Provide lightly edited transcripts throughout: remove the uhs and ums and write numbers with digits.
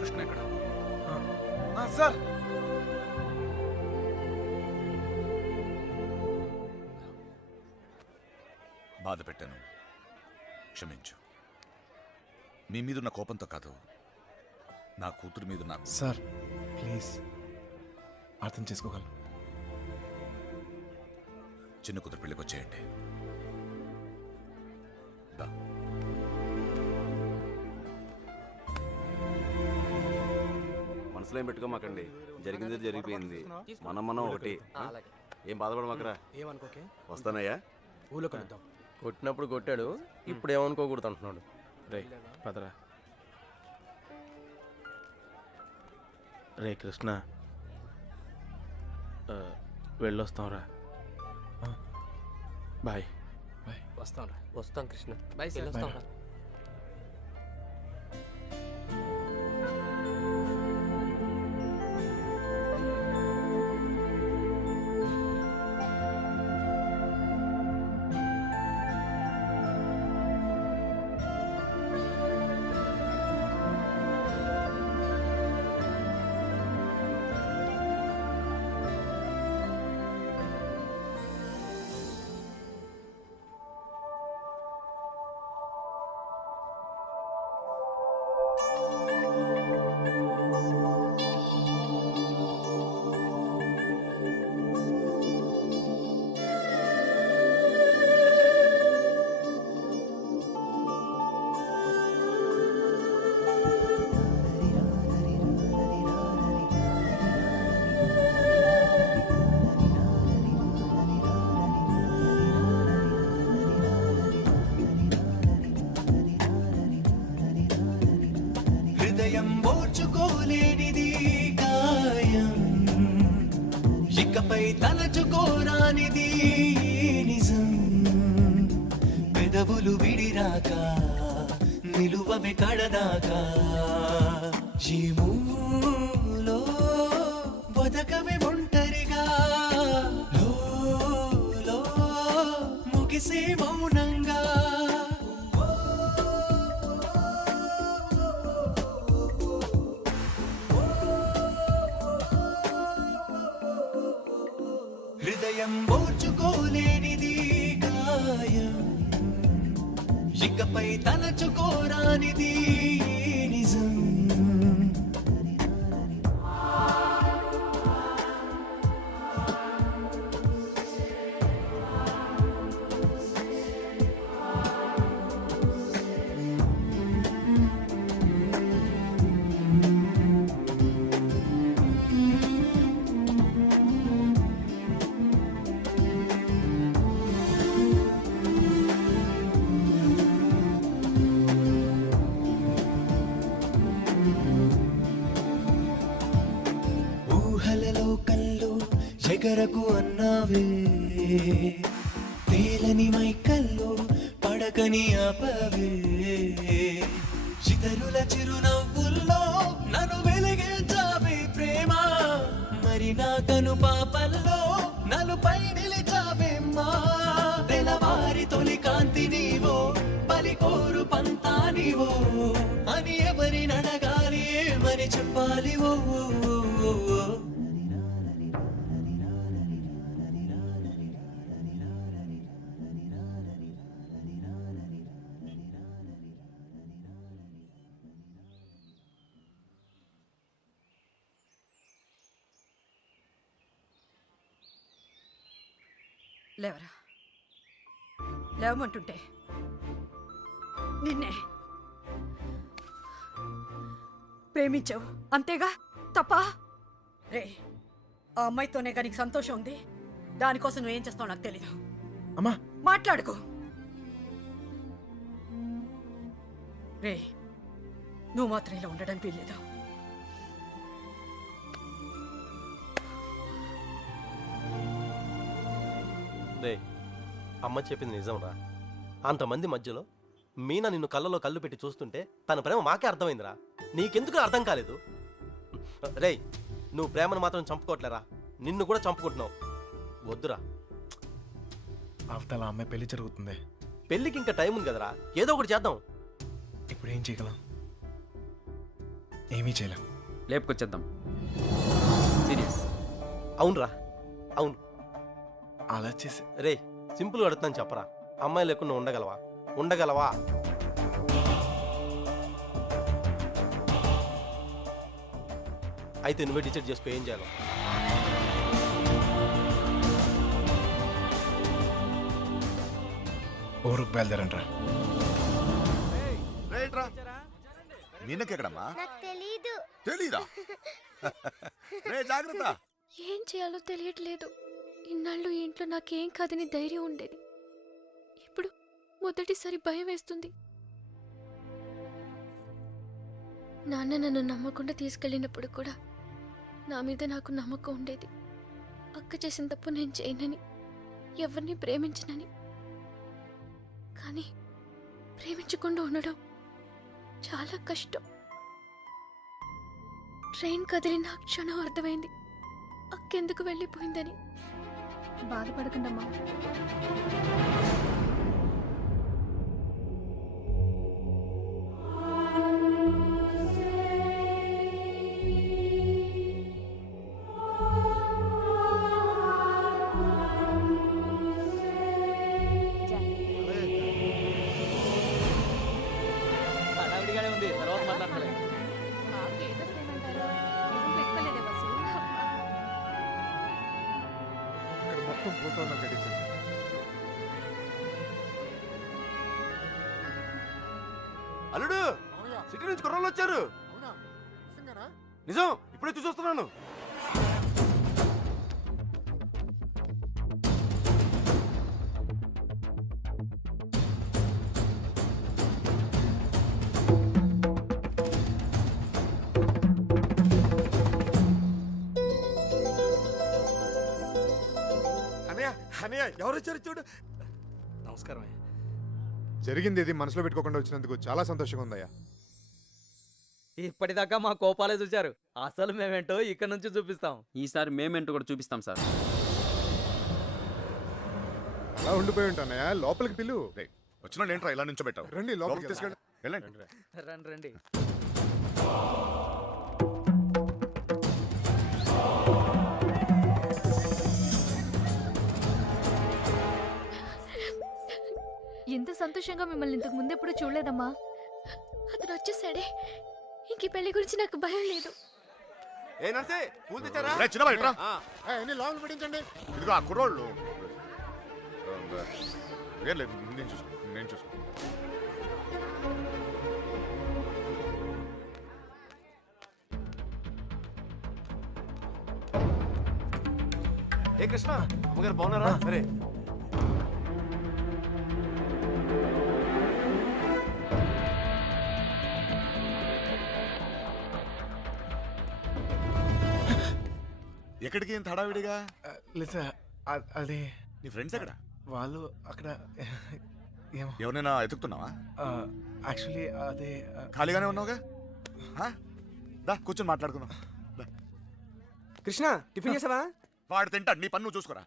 కృష్ణ ఎక్కడ? సార్ బాధ పెట్టాను, క్షమించు. మీ మీదున్న కోపంతో కాదు, నా కూతురు మీద నాకు. సార్ ప్లీజ్ అర్థం చేసుకోగలను. చిన్న కూతురు పెళ్ళికి వచ్చేయండి. దా. మనసులో ఏం పెట్టుకోమాకండి, జరిగింది జరిగిపోయింది. మనం ఒకటి. ఏం బాధపడమాకరా. ఏమనుకోకే, వస్తానయ్యా. ఊళ్ళో కలుద్దాం. కొట్టినప్పుడు కొట్టాడు, ఇప్పుడు ఏమనుకోకూడదు అంటున్నాడు. రే పదరా. రే కృష్ణ, వెళ్ళొస్తాంరా. బాయ్. వస్తాం రా. వస్తాం కృష్ణ. Bye sir. వస్తాం రా. హృదయం ఓర్చుకోలేనిది గాయం, ఇకపై తలచుకోరానిది నిజం. పెదవులు విడిరాక నిలువవి కడదాకా, జీములో బతకవి ఒంటరిగా, లో ముగిసే మౌనంగా. హృదయం ఓర్చుకోలేనిది గాయం, ఇకపై తలచుకోరానిది నిజం. ఊహలలో కళ్ళు ఎగరకు అన్నావే, తేలని మైకల్లో పడకని ఆపవే. ఇతరుల చిరునవ్వుల్లో నన్ను వెలిగించావే ప్రేమ, మరి నా కను పాపల్లో నలుపై నిలిచావేమ్మా. తెలవారి తొలి కాంతి నీవో, పలికోరు పంతా నీవో, అని ఎవరి నడగాలి ఏమని చెప్పాలి. ఓ లేవరా, లేవమంటుంటే నిన్నే ప్రేమించావు అంతేగా, తప్ప? రే, ఆ అమ్మాయితోనే కానీ సంతోషం ఉంది, దానికోసం నువ్వేం చేస్తావు నాకు తెలీదు. అమ్మా మాట్లాడుకో. రే, నువ్వు మాత్రం ఇలా ఉండడానికి వీల్లేదు. రే, అమ్మ చెప్పింది నిజంరా. అంతమంది మధ్యలో మీనా నిన్ను కళ్ళలో కళ్ళు పెట్టి చూస్తుంటే తన ప్రేమ మాకే అర్థమైందిరా. నీకెందుకు అర్థం కాలేదు? రేయ్, నువ్వు ప్రేమను మాత్రం చంపుకోవట్లేరా, నిన్ను కూడా చంపుకుంటున్నావు. వద్దురా. అవతల అమ్మాయి పెళ్లి జరుగుతుంది. పెళ్ళికి ఇంకా టైం ఉంది కదరా, ఏదో ఒకటి చేద్దాం. ఇప్పుడు ఏం చేయగలం? ఏమీ చేయలేం. లేపుకొచ్చేద్దాం. సీరియస్. అవునరా, అవును. అలా చేసి రే సింపుల్ అడుగుతాను చెప్పరా, అమ్మాయి లేకుండా ఉండగలవా? ఉండగలవా? అయితే నువ్వే డిసైడ్ చేసుకో ఏం చేయాలో. ఊరుకు బయలుదేరంట్రా. రైట్రా. మీనకెక్కడమ్మా? నాకు తెలీదు. తెలీదా? రే జాగ్రత్త. ఏం చేయాలో తెలియట్లేదు. ఇన్నాళ్ళు ఈ ఇంట్లో నాకేం కాదని ధైర్యం ఉండేది. ఇప్పుడు మొదటిసారి భయం వేస్తుంది. నాన్న నన్ను నమ్మకుండా తీసుకెళ్ళినప్పుడు కూడా నా మీద నాకు నమ్మకం ఉండేది. అక్క చేసిన తప్పు నేను చేయనని, ఎవరిని ప్రేమించనని. కానీ ప్రేమించకుండా ఉండడం చాలా కష్టం. ట్రైన్ కదిలిన క్షణం అర్థమైంది అక్కెందుకు వెళ్ళిపోయిందని. బాధపడకండమ్మా. ఉంది, తర్వాత మాట్లాడలే. ఇక్కడ మొత్తం పోతాను కట్టించండి. అల్లుడు, సిటీ నుంచి కుర్రోళ్ళు వచ్చారు. నిజం, ఇప్పుడే చూసొస్తున్నాను. అనయ్య ఎవరు వచ్చారు చూడు. నమస్కారం. జరిగింది ఇది మనసులో పెట్టుకోకుండా వచ్చినందుకు చాలా సంతోషంగా ఉందయ్యా. ఇప్పటిదాకా మా కోపాలే చూశారు, అసలు మేమేంటో ఇక్కడ నుంచి చూపిస్తాం. ఈసారి మేమేంటో కూడా చూపిస్తాం సార్. అలా ఉండిపోయి ఉంటానయ్యా, లోపలికి పిల్లు. వచ్చిన ఏంట్రా ఇలా నుంచో పెట్టావు? రండి లోపలికి తీసుకెళ్ళి వెళ్ళండి. రండి రండి. ఎంత సంతోషంగా మిమ్మల్ని ఇంతకు ముందు ఎప్పుడు చూడలేదమ్మా. అతను వచ్చేసాడే, ఇంక ఈ పెళ్లి గురించి నాకు భయం లేదు. ఏ నర్సే, పూలు తెచ్చారా? రే చిన్నబాయ్ ఇట్రా. అన్ని లోపలికి పెట్టించండి. ఇదిగో ఆ కుర్రోళ్ళు. ఏం లేదు, నేను చూసుకో. ఏ కృష్ణ, అమ్మగారు బాగున్నారా? సరే. ఎక్కడికి ఇంత హడావిడిగా? లేదా అది నీ ఫ్రెండ్స్ ఎక్కడ? వాళ్ళు అక్కడ ఏమో. ఎవరైనా ఎతుకుతున్నావా? యాక్చువల్లీ అదే ఖాళీగానే ఉన్నావుగా, దా కూర్చొని మాట్లాడుకుందాం. దా. కృష్ణ, టిఫిన్ చేసావా? వాడు తింటాడు, నీ పన్ను నువ్వు చూసుకోరా.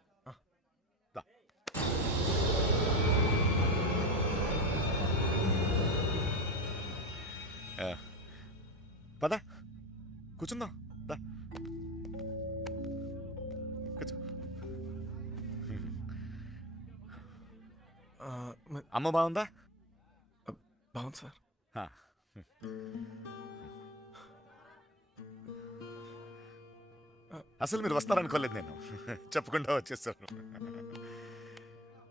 దా. పద కూర్చుందాం. దా కూర్చో. అమ్మ బాగుందా? బాగుంది సార్. హా. అసలు మీరు వస్తారనుకోలేదు నేను, చెప్పకుండా వచ్చేసాను.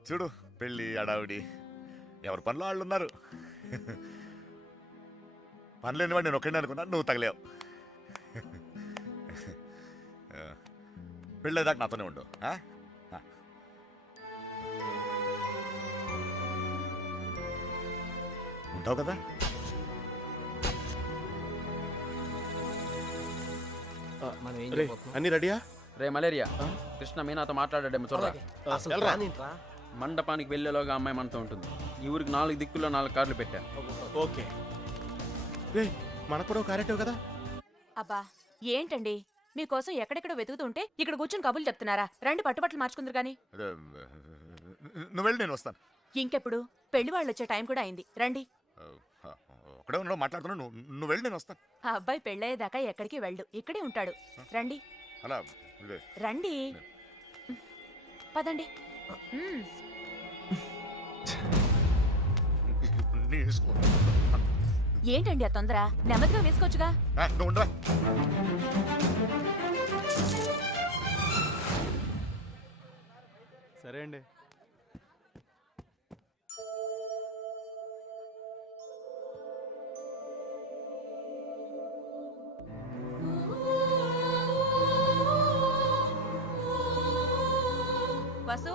చూడు, పెళ్ళి అడావిడి, ఎవరి పనిలో వాళ్ళు ఉన్నారు. పని లేనివాడు నేను ఒక్కడే అనుకున్నా, నువ్వు తగలేవు. పెళ్ళేదాకా నాతోనే ఉండు. ఉంటావు కదా? మనం ఏం రే, చేయబోతున్నాం? అన్ని రెడీయా? రే మలేరియా, కృష్ణ మీనాతో మాట్లాడాడేమో చూడరా. అసలు ప్లాన్ ఏంట్రా? మండపానికి వెళ్ళేలోగా అమ్మాయి మనతో ఉంటుంది. ఈ ఊరికి 4 దిక్కుల్లో 4 కార్లు పెట్టా. ఓకే. రే, మనకు కూడా క్యారెక్టర్ కదా. అబ్బా ఏంటండి, మీకోసం ఎక్కడెక్కడ వెతుకుతుంటే ఇక్కడ కూర్చొని కబుర్లు చెప్తున్నారా? రండి, పట్టుబట్టలు మార్చుకుందరు గాని. అదే, నువ్వు వెళ్ళి నేను వస్తాను. ఇంకెప్పుడు? పెళ్లి వాళ్ళు వచ్చే టైం కూడా అయింది, రండి. ఒక్కడే ఉన్నావు మాట్లాడుతున్నావు, నువ్వు వెళ్ళి నేను వస్తాను. ఆ అబ్బాయి పెళ్ళయ్యేదాకా ఎక్కడికి వెళ్ళు, ఇక్కడే ఉంటాడు. రండి అలా ఇదే. రండి, పదండి. నీ ఇష్టం. ఏంటండి ఆ తొందర? నెమ్మదిగా వేసుకోవచ్చుగా. నువ్వు ఉండరా. సరే అండి. వసు,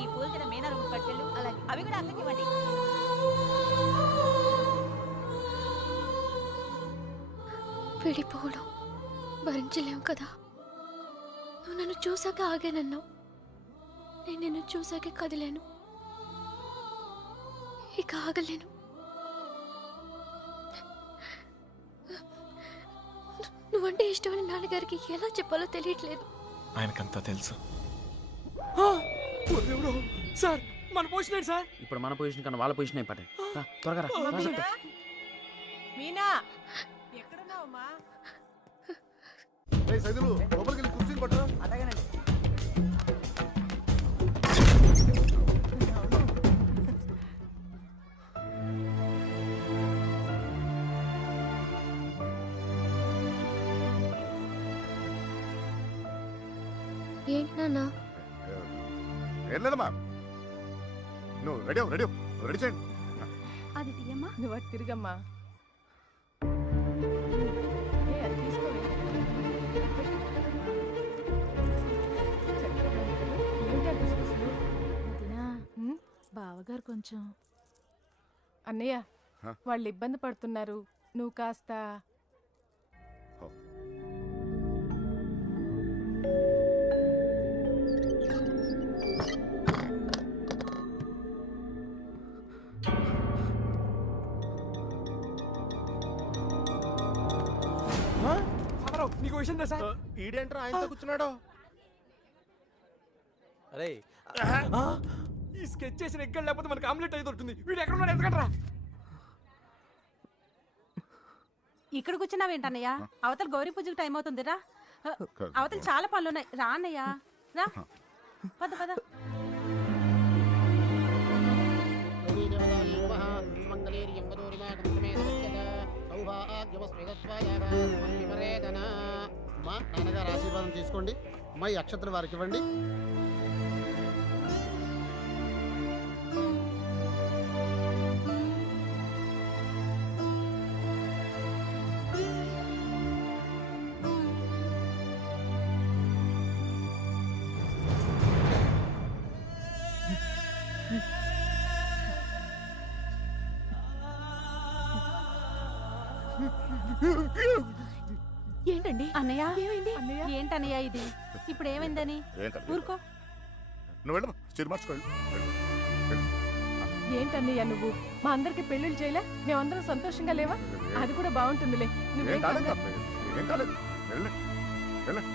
ఈ పూలు తిన మీనా రూమ్ పట్టుకెళ్ళు. అలాగే, అవి కూడా అక్కకి ఇవ్వండి. విడిపోవడం భరించలేం కదా. నువ్వు నన్ను చూసాక ఆగానన్నావు, నేను నిన్ను చూసాకే కదిలేను. ఇక ఆగలేను. నువ్వంటే ఇష్టమని నాన్నగారికి ఎలా చెప్పాలో తెలియట్లేదు. ఆయనకంతా తెలుసు. సార్ మన పొజిషన్ ఏంటి సార్? ఇప్పుడు మన పొజిషన్ కన్నా వాళ్ళ పొజిషన్ అయిపోతాయి. త్వరగా రా, రా చెప్తా. మీనా ఎక్కడున్నావమ్మా? సైదులు లోపలికి వెళ్ళి కుర్చీని పట్టరా. అలాగేనండి. ఏంటి నాన్న? ఏం లేదమ్మా, నువ్వు రెడీ రెడీ చేయండి. అది తీయమ్మా. నువ్వు అటు తిరిగమ్మా. బావగారు కొంచెం అన్నయ్య వాళ్ళు ఇబ్బంది పడుతున్నారు, నువ్వు కాస్త. నీకు విషయం తెలుసా? ఈడేంట్రా ఆయనతో కూర్చున్నాడు? అరే ఈ స్కెచ్ చేసిన ఎక్కడ లేకపోతే మనకి ఆమ్లెట్ అయ్యి దొరుకుతుంది. వీడు ఎక్కడ ఉన్నాడు? ఎందుకంటారా? ఇక్కడ కూర్చున్నావేంటన్నయ్య? అవతల గౌరీ పూజకి టైం అవుతుందిరా. అవతల చాలా పనులు ఉన్నాయి. రా అన్నయ్య, రా. పద పద. నాన్నగారు ఆశీర్వాదం తీసుకోండి. అమ్మాయి అక్షతలు వారికి ఇవ్వండి. ఏంటండి అన్నయ్య? ఏమైంది ఏంటన్నయ్య ఇది? ఇప్పుడు ఏమైందని? ఏం కాదు. ఊరుకో. నువ్వు వెళ్ళమ్మా, చీర మార్చుకోండి. ఏంటన్నయ్య నువ్వు? మా అందరికి పెళ్లిళ్ళు చేయలే? మేమందరం సంతోషంగా లేవా? అది కూడా బాగుంటుందిలే. ఏం కాలేదు, ఏం కాలేదు. వెళ్ళండి వెళ్ళండి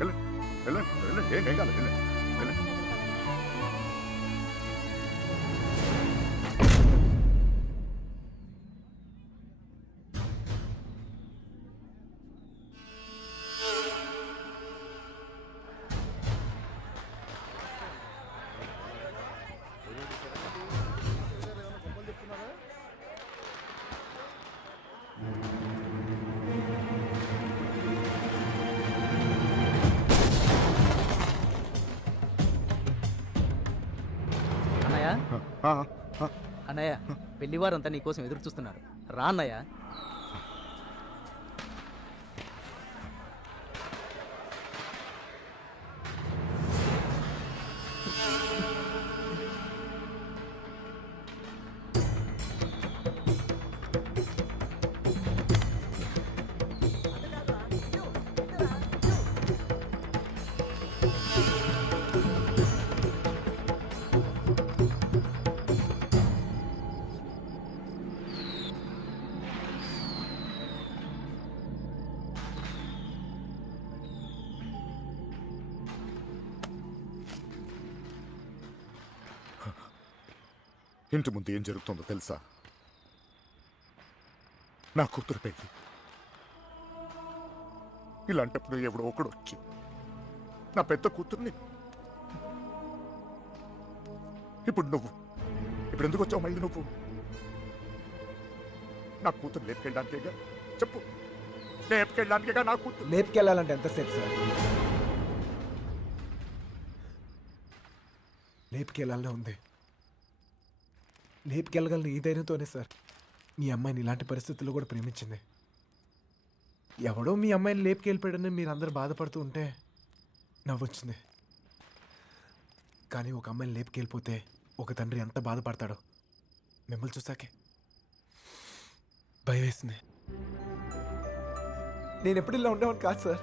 వెళ్ళండి వెళ్ళండి వెళ్ళండి, ఏం కాలేదు. వెళ్ళండి వెళ్ళండి. అన్నయ్య పెళ్లివారంతా నీకోసం ఎదురు చూస్తున్నారు. రా అన్నయ్య. ఇంటి ముందు ఏం జరుగుతుందో తెలుసా? నా కూతురు పెళ్ళి. ఇలాంటప్పుడు ఎవడో ఒకడు వచ్చి నా పెద్ద కూతుర్ని, ఇప్పుడు ఎందుకు వచ్చావు మళ్ళీ నువ్వు? నా కూతురు లేపుకెళ్ళడానికేగా? చెప్పు, లేపుకెళ్ళడానికేగా నా కూతురు? లేపుకెళ్ళాలంటే ఎంతసేపు సార్? లేపుకెళ్ళాలనే ఉంది. లేపుకెళ్ళగలను ఈ ధైర్యంతోనే సార్ మీ అమ్మాయిని ఇలాంటి పరిస్థితుల్లో కూడా ప్రేమించింది. ఎవడో మీ అమ్మాయిని లేపుకెళ్ళిపోయాడని మీరు అందరూ బాధపడుతూ ఉంటే నవ్వొచ్చింది. కానీ ఒక అమ్మాయిని లేపుకెళ్ళిపోతే ఒక తండ్రి ఎంత బాధపడతాడో మిమ్మల్ని చూసాకే భయం వేసింది. నేను ఎప్పుడు ఇలా ఉండేవాడిని కాదు సార్.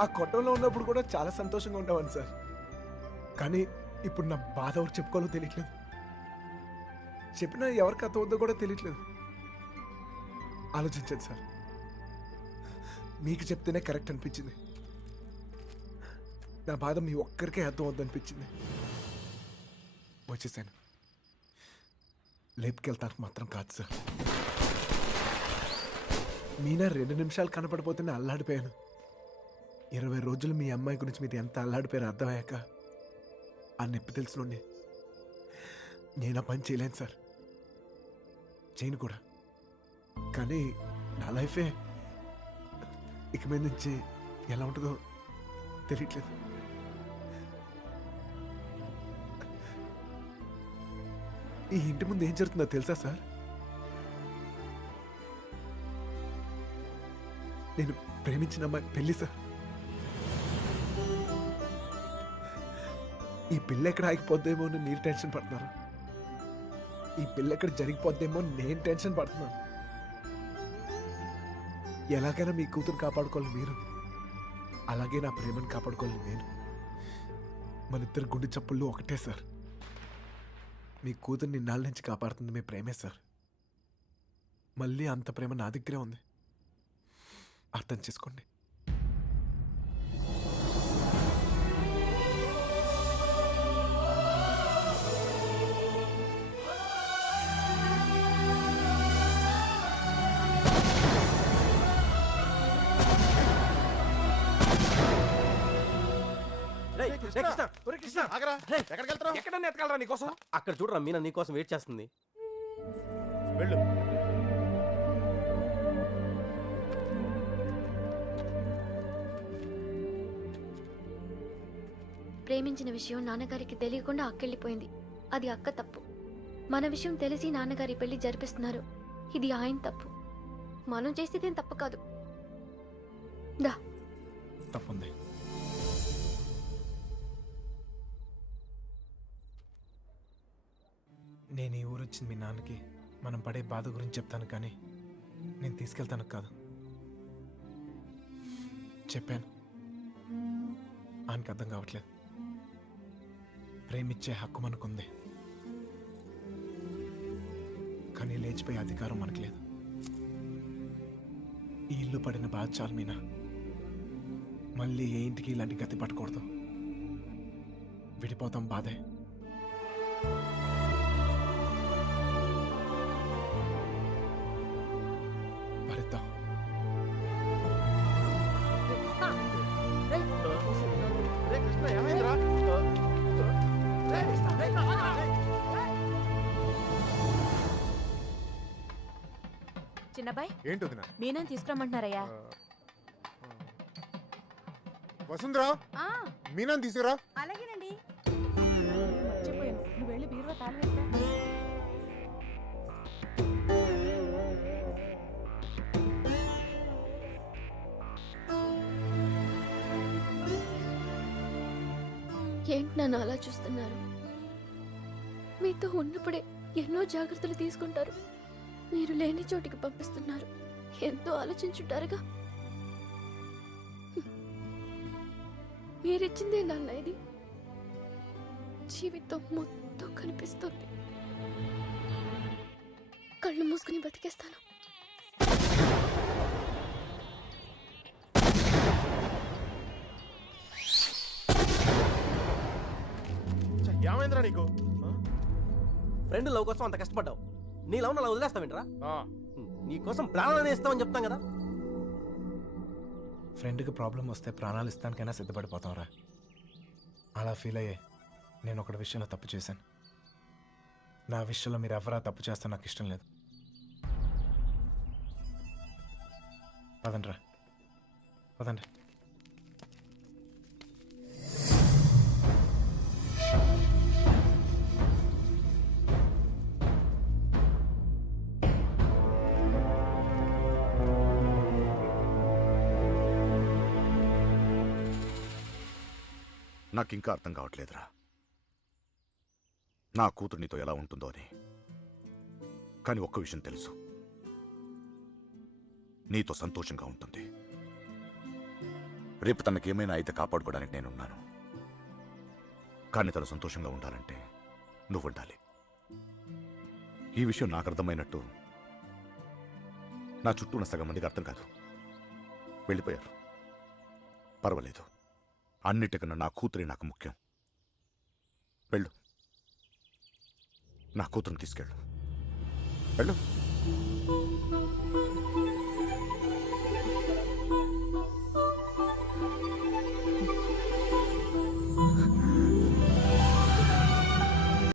ఆ కొట్టంలో ఉన్నప్పుడు కూడా చాలా సంతోషంగా ఉండేవాడిని సార్. కానీ ఇప్పుడు నా బాధ ఎవరు చెప్పుకోవాలో తెలియట్లేదు. చెప్పినా ఎవరికి అర్థం అవుతుందో కూడా తెలియట్లేదు. ఆలోచించండి సార్. మీకు చెప్తేనే కరెక్ట్ అనిపించింది. నా బాధ మీ ఒక్కరికే అర్థం అవుద్ది అనిపించింది. వచ్చేసాను. లేపుకెళ్తానికి మాత్రం కాదు సార్. మీనా 2 నిమిషాలు కనపడిపోతేనే అల్లాడిపోయాను. 20 రోజులు మీ అమ్మాయి గురించి మీరు ఎంత అల్లాడిపోయారో అర్థమయ్యాక ఆ నొప్పి తెలుసునండి. నేను ఆ పని చేయలేను సార్, చేయను కూడా. కానీ నా లైఫే ఇక మీద నుంచి ఎలా ఉంటుందో తెలియట్లేదు. ఈ ఇంటి ముందు ఏం జరుగుతుందో తెలుసా సార్? నేను ప్రేమించిన అమ్మాయి పెళ్లి సార్. ఈ పిల్ల ఎక్కడ ఆగిపోద్దేమో అని మీరు టెన్షన్ పడుతున్నారు. ఈ పిల్ల ఎక్కడ జరిగిపోద్దేమో నేను టెన్షన్ పడుతున్నాను. ఎలాగైనా మీ కూతురు కాపాడుకోవాలి మీరు, అలాగే నా ప్రేమను కాపాడుకోవాలి నేను. మన ఇద్దరు గుండె చప్పుళ్ళు ఒకటే సార్. మీ కూతుర్ని ఇన్నాళ్ళ నుంచి కాపాడుతుంది మీ ప్రేమే సార్. మళ్ళీ అంత ప్రేమ నా దగ్గరే ఉంది. అర్థం చేసుకోండి. ఎక్కడన్నా ఎతకాలరా నీకోసం? అక్కడ చూడరా, మీనా నీకోసం వెయిట్ చేస్తుంది. వెళ్ళు. ప్రేమించిన విషయం నాన్నగారికి తెలియకుండా అక్కెళ్ళిపోయింది. అది అక్క తప్పు. మన విషయం తెలిసి నాన్నగారి పెళ్లి జరిపిస్తున్నారు. ఇది ఆయన తప్పు. మనం చేసేదేం తప్పు కాదు. దా. తప్పుంది. నేను ఈ ఊరు వచ్చింది మీ నాన్నకి మనం పడే బాధ గురించి చెప్తాను, కానీ నేను తీసుకెళ్తాను కాదు. చెప్పాను, ఆయనకి అర్థం కావట్లేదు. ప్రేమిచ్చే హక్కు మనకుంది, కానీ లేచిపోయే అధికారం మనకు లేదు. ఈ ఇల్లు పడిన బాధ చాలు మీనా. మళ్ళీ ఏ ఇంటికి ఇలాంటి గతి పట్టకూడదు. విడిపోతాం, బాధే. భరిద్దాం. చిన్నబాయ్, ఏంటి వదినా? మీనని తీసుకురమ్మంటున్నారయ్యా. వసుంధరా, మీనాన్ని తీసుకురా. అలాగేనండి. మర్చిపోయాను, నువ్వు వెళ్ళి బీరువా తాళం వేస్తా. ఏంటి నన్ను అలా చూస్తున్నారు? మీతో ఉన్నప్పుడే ఎన్నో జాగ్రత్తలు తీసుకుంటారు. మీరు లేని చోటికి పంపిస్తున్నారు. ఎంతో ఆలోచించుంటారుగా. మీరిచ్చిందే నాన్న ఇది. జీవితం మొత్తం కనిపిస్తుంది. కళ్ళు మూసుకుని బతికేస్తాను. ఏమైందిరా నీకు? ఫ్రెండ్ లవ్ కోసం అంత కష్టపడ్డావు. నీ లవ్ అలా వదిలేస్తావేంట్రా? నీకోసం ప్రాణాలు ఇస్తామని చెప్తాం కదా. ఫ్రెండ్కి ప్రాబ్లం వస్తే ప్రాణాలు ఇస్తానికైనా సిద్ధపడిపోతాంరా. అలా ఫీల్ అయ్యే నేను ఒకటి విషయంలో తప్పు చేశాను. నా విషయంలో మీరు ఎవరా తప్పు చేస్తా నాకు ఇష్టం లేదు. పదండ్రా, పదండి. నాకు ఇంకా అర్థం కావట్లేదురా నా కూతురు నీతో ఎలా ఉంటుందో అని. కానీ ఒక్క విషయం తెలుసు, నీతో సంతోషంగా ఉంటుంది. రేపు తనకేమైనా అయితే కాపాడుకోవడానికి నేనున్నాను. కానీ తను సంతోషంగా ఉండాలంటే నువ్వు ఉండాలి. ఈ విషయం నాకు అర్థమైనట్టు నా చుట్టూ ఉన్న సగం మందికి అర్థం కాదు. వెళ్ళిపోయారు. పర్వాలేదు, అన్నిటికన్నా నా కూతురే నాకు ముఖ్యం. వెళ్ళు, నా కూతురుని తీసుకెళ్ళు. వెళ్ళు.